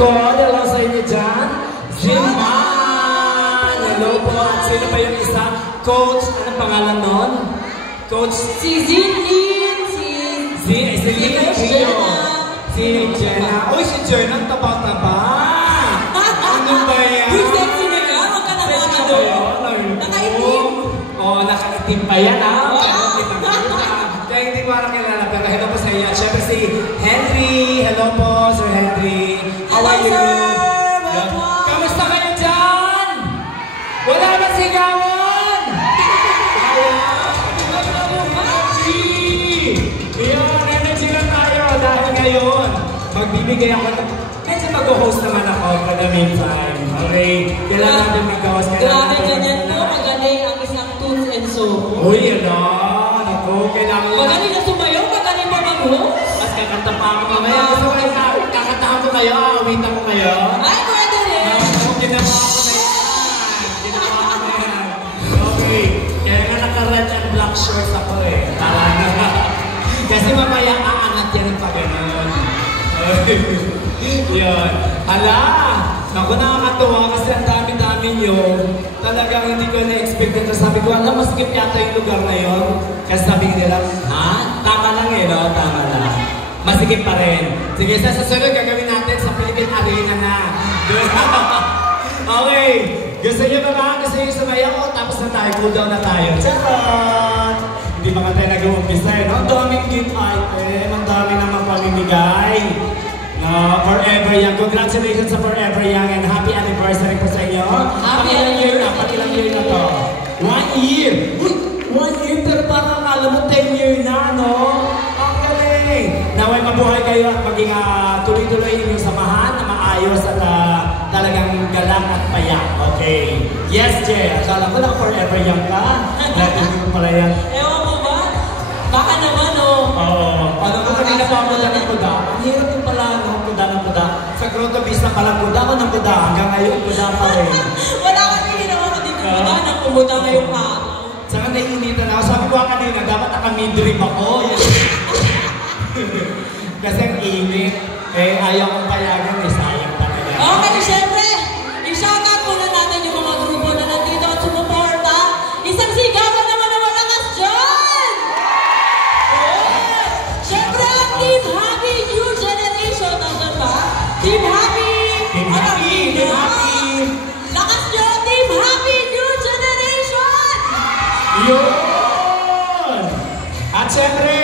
Nicole, hello sa inyo dyan. Ziman! Hello po. At sino pa yung isa? Coach, anong pangalan nun? Coach? Si Zilin, si Jenna. Si Jenna. Uy, si Jenna, ang taba-taba. Ano ba yan? Uy, sexy na yan. Huwag ka na mga doon. Nakaitim. Oo, nakaitim pa yan, ha? Kaya hindi ko parang kilala. Pero hello po sa inyo. At syempre si Henry. Hello po, Sir Henry. How are you? Kamusta kayo dyan? Wala ba sigawan? Energy lang tayo dahil ngayon magbibigay ako ng medyo mag-host naman ako for the meantime. Okay? Kailangan natin mag-host. Grabe ganyan po. Magaling ang isang tools and so. Uy, ano? Naku, kailangan lang. Magaling na sumayaw. Magaling pa mag-host. At kakanta pa ako mamaya. Gusto ko kayo kakantahan ko kayo. Awitan ko kayo. Ay, pwede rin. Ginawa ko na yan. Okay. Kaya nga naka-red and black shorts ako eh. Kasi mamaya aangat yan ng pag-ganon. Yun. Hala! Naku, nakakatuwa kasi ang dami-dami nyo. Talagang hindi ko na-expect ito. Sabi ko, alam, masikip yata yung lugar na yun. Kasi sabi nila, ha? Tama lang eh, no? Tama lang. Masikip pa rin. Sige, sa susunod gagawin natin sa Philippine Arena na. Okay. Gusto nyo ba ba? Gusto nyo sumayaw? Tapos na tayo. Cool down na tayo. Charot! Hindi ba tayo nag-uumpisa eh, no? Ang daming gift item. Ang dami naman pamimigay. No, Forever Young. Congratulations sa Forever Young and happy anniversary po sa inyo. Happy anniversary. Ilang year na to? 1 year! Uy! 1 year pero parang akala mo 10 year na, no? Ang galing! Naway mabuhay kayo at maging tuloy-tuloy inyong samahan na maayos at talagang galak at payak. Okay. Yes, Jay. Akala ko lang Forever Young ka. Natin ko pala yan. Ewan mo ba? Baka naman, oh. Oo. Ano ko kanina pa ako lang ng kuda? Ang hirap yung pala ng kuda ng kuda. Sa Grotto Vista pala kuda ko ng kuda. Hanggang ngayon kuda pa rin. Wala kasi ginawa ko din kuda ng kumuda ngayong araw. Saka naiinitan ako. Sabi ko kanina, dapat naka-midrib ako. Kasi ang init. Eh, ayaw kong payagan. Eh, sayang talaga. Okay, syempre. I-shoutout muna natin yung mga grupo na nandito at sumuporta. Isang sigawan naman na malakas dyan! Syempre, ang Team Happy New Generation. Nandiyan ba? Team Happy! Team Happy! Team Happy! Lakas dyan! Team Happy New Generation! Yun! At syempre,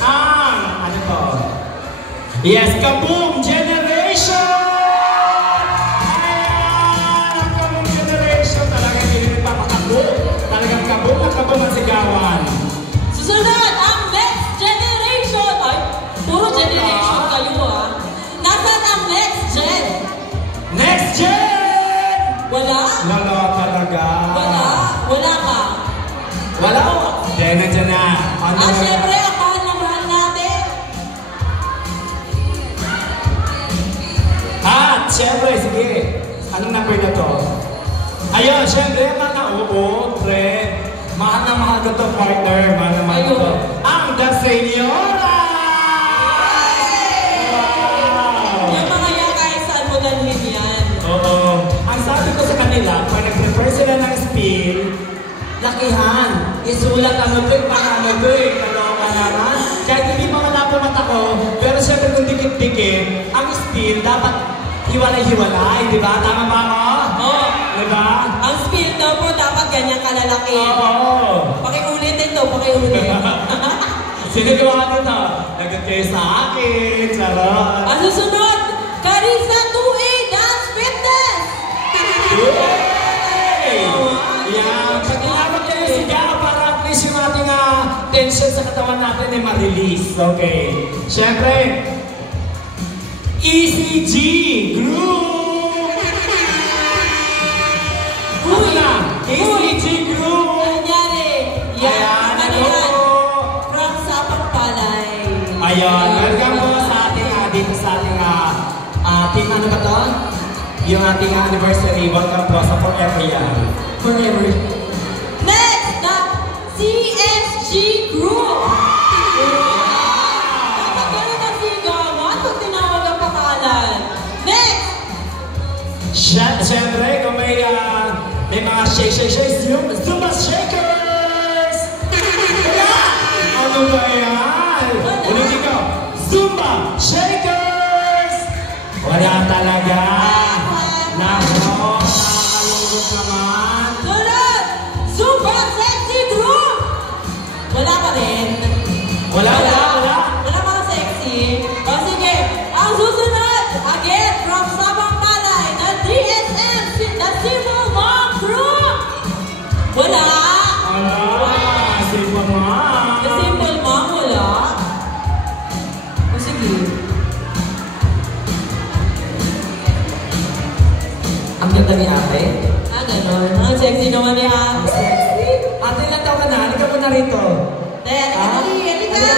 ano to? Yes, Kaboom Generation! Ayan! Ang Kaboom Generation! Talagang hindi nagpapakaboom. Talagang kaboom at kaboom ang sigawan. Susunod, ang next generation. Ay, puro generation kayo ah. Nasaan ang next gen? Next Gen! Wala? Lalo talaga. Wala? Wala ka? Wala ko. Diyan na. Ano? Syempre, ang mahal na mahal natin. Syempre, sige. Anong number na to? Ayun, syempre, mga pre. Mahal na mahal ko to, partner. Mahal na mahal ko to. Ang The Senora! Wow! Yung mga yan, kahit saan mo dalhin yan. Oo. Ang sabi ko sa kanila, pag nag-prepare sila ng spill, lakihan. Isulat ang ito, parang ito eh. Kaloka naman. Kahit hindi pa wala po mata ko, pero syempre kung dikit-dikit, ang spill dapat hiwalay-hiwalay, di ba? Tama ba ako? Oo. Di ba? Ang spill daw po dapat ganyan kalalaki. Oo. Pakiulitin to, pakiulit. Sino gawa nito? Nagod kayo sa akin. Charot. Ang susunod, Carissa 2A Dance Fitness! Yay! Yan. Pag-ilabot kayo sigaw para at least yung ating tension sa katawan natin ay ma-release. Okay. Siyempre, ECG Group! Ano na? ECG Group! Nangyari? Yan. Ano yan? From Sapang-Palay. Ayan. Welcome po sa ating, dito sa ating, team, ano ba to? Yung ating anniversary. Welcome po sa Forever Young. Forever. Next, the CSG Group. Dapat gano'n ang sigawan pag tinawag ang pangalan. Next, May mga shake, Zumba Shakers! Wala! Ano ba yan? Ulitin ko, Zumba Shakers! Wala talaga. Nako, nakakalungkot naman. Sunod! Zumba Sexy Group! Wala pa rin. Wala. Wala mga sexy. O sige, ang susunod, again, from Sabang Palay, the DSM, the Simple Mom Group! Wala! Simple Mom. The Simple Mom, wala. O sige. Ang ganda ni ate. Ganon. Ang sexy naman ni Ate. Sexy? Ate, ilang taon ka na? Halika mo na rito. Halika ka!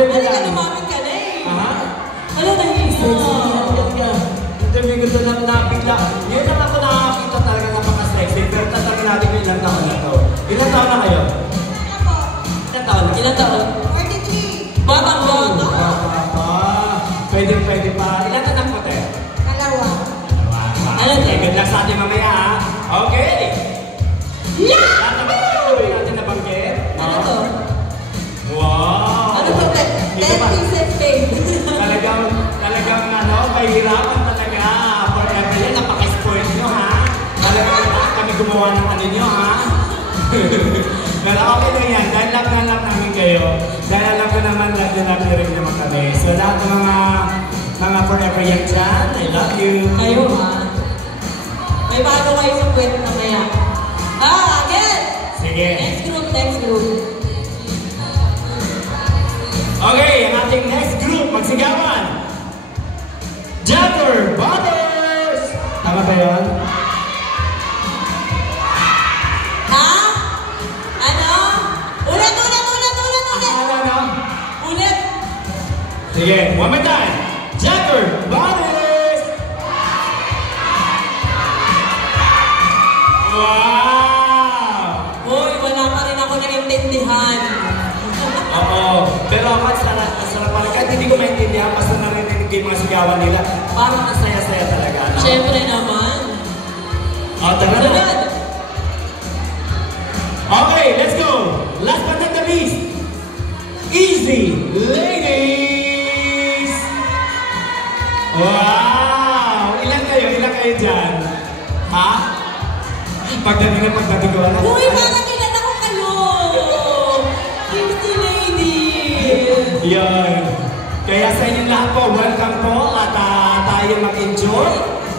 Halika, lumapit ka na eh. Ha? Wala na Interview ko ito na bigla. Yun naman ako nakakita talaga napaka-sexy. Pero tatagin natin kung ilang taon na to. Ilang taon na kayo? Ilang taon na? Ilang taon? 43. Batang bata. Pwede pa. Ilang anak mo, te? Dalawa. Ano, te? Good luck sa atin mamaya, ha? Okay! Yeah! Lahat naman ito natin nabanggit. Ano to? Wow! Ano to? 10 pieces cake. Talagang mahirapan talaga. Forever yan, napaka-spoil nyo, ha? Talagang kami gumawa ng ano nyo, ha? Pero okay na yan. Dahil lang namin kayo. Dahil alam ko naman, love rin naman kami. So lahat ng mga forever yan dyan, I love you. Kayo, ha? May bago kayo sa kwento na kaya. Again! Sige. Next group. Okay, ang ating next group, magsigawan. Jagger Brothers! Tama ba yun? Ha? Ano? Ulit! Ano? Ulit! Sige, one more time. Jagger Brothers! Wow! Uy, wala pa rin ako naiintindihan. Oo, pero ako sarap pala. Kahit hindi ko maintindihan, basta narinig ko yung mga sigawan nila. Parang ang saya-saya talaga. No? Siyempre naman. Tara na. Sunod! Okay, let's go. Last but not the least. Easy Ladies! Wow! Ilan kayo dyan? Ha? Pagdating ko na. Uy, parang kilala ko kayo! Easy Ladies! Yan. Kaya sa inyong lahat po, welcome po at tayo mag-enjoy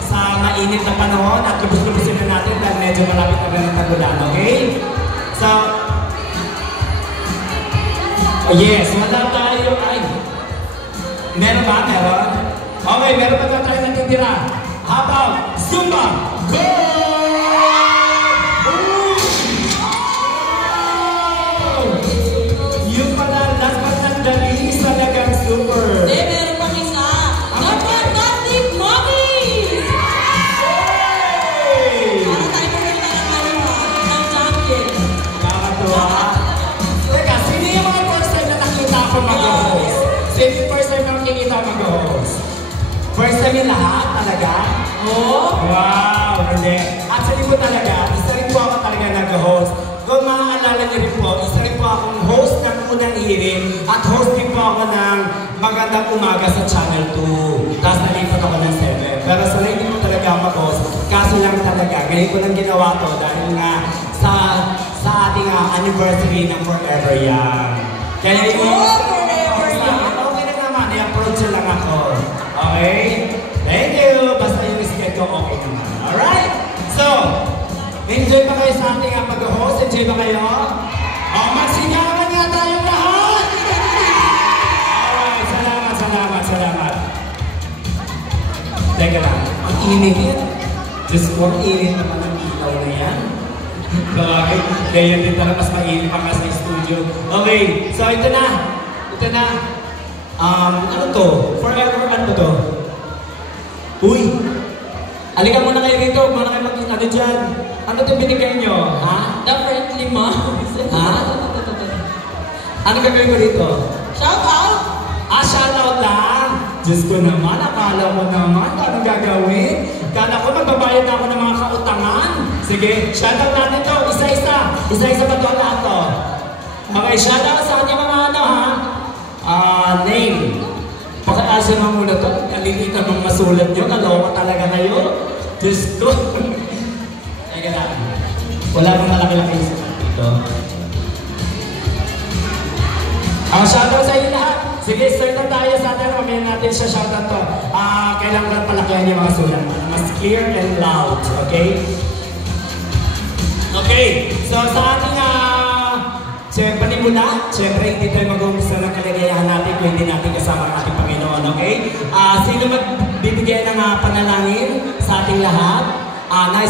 sa mainit na panahon at lubos-lubosin na natin dahil medyo malapit na ng tagulan, okay? So, yes, wala tayo. Ay, meron ba? Meron? Okay, meron pa tayo natitira. How about Zumba? Go! Yung pala, last but not the least, talagang super. Hindi, meron pang isa. The Fantastic Mommies! Hey! Para tayo pumunta ng champion. Nakakatuwa. Teka, sino yung mga first time na nakita ako mag-host? Sino yung first time na nakikita mag-host? First time yung lahat talaga? Oh? Wow! Hindi. Actually po talaga, isa rin po ako talaga nag-host. Kung maaalala niyo rin po, isa rin po akong host ng unang hirin at host din po ako ng Magandang Umaga sa Channel 2. Tapos nalipat ako ng 7. Pero sanay din po talaga ako mag-host. Kaso lang talaga, ngayon ko lang ginawa to dahil nga sa ating anniversary ng Forever Young. Kaya yung Forever Young! Okay na naman, i-approach lang ako. Okay? Thank you! Basta yung schedule ko okay naman. Alright? So, enjoy ba kayo sa ating pag-host? Enjoy ba kayo? Magsigawan nga tayong lahat! Alright, salamat. Teka lang, ang init yan. Diyos ko, ang init naman ang ilaw na yan. Bakit? Kaya din talaga mas mainit pa ka sa studio. Okay, so ito na. Ano to? Forever ano to? Uy! Halika muna kayo rito, muna kayo mag-ano dyan. Ano ito binigay nyo? Ha? The Friendly Moms. Ha? Ano gagawin ko dito? Shout out! Shoutout lang! Diyos ko naman, akala mo naman, anong gagawin? Kala ko magbabayad ako ng mga kautangan. Sige, shoutout natin to. Isa-isa. Isa-isa ba to lahat to? Okay, shoutout sa ating mga ano ha. Name. Pagkaasin mo muna to. Kaliliit na mga masulat nyo. Naloko talaga kayo. Diyos ko. Teka na. Wala nang malaki-laki sa dito. Shoutout sa inyo lahat. Sige, start na tayo sa atin. Mamaya natin siya shoutout to. Kailangan palakihan yung mga sulat. Mas clear and loud. Okay? Okay. So sa ating panimula, siyempre hindi tayo mag-umpisa ng kaligayahan natin kung hindi natin kasama ang ating Panginoon. Okay? Sino magbibigay ng panalangin sa ating lahat? Nice.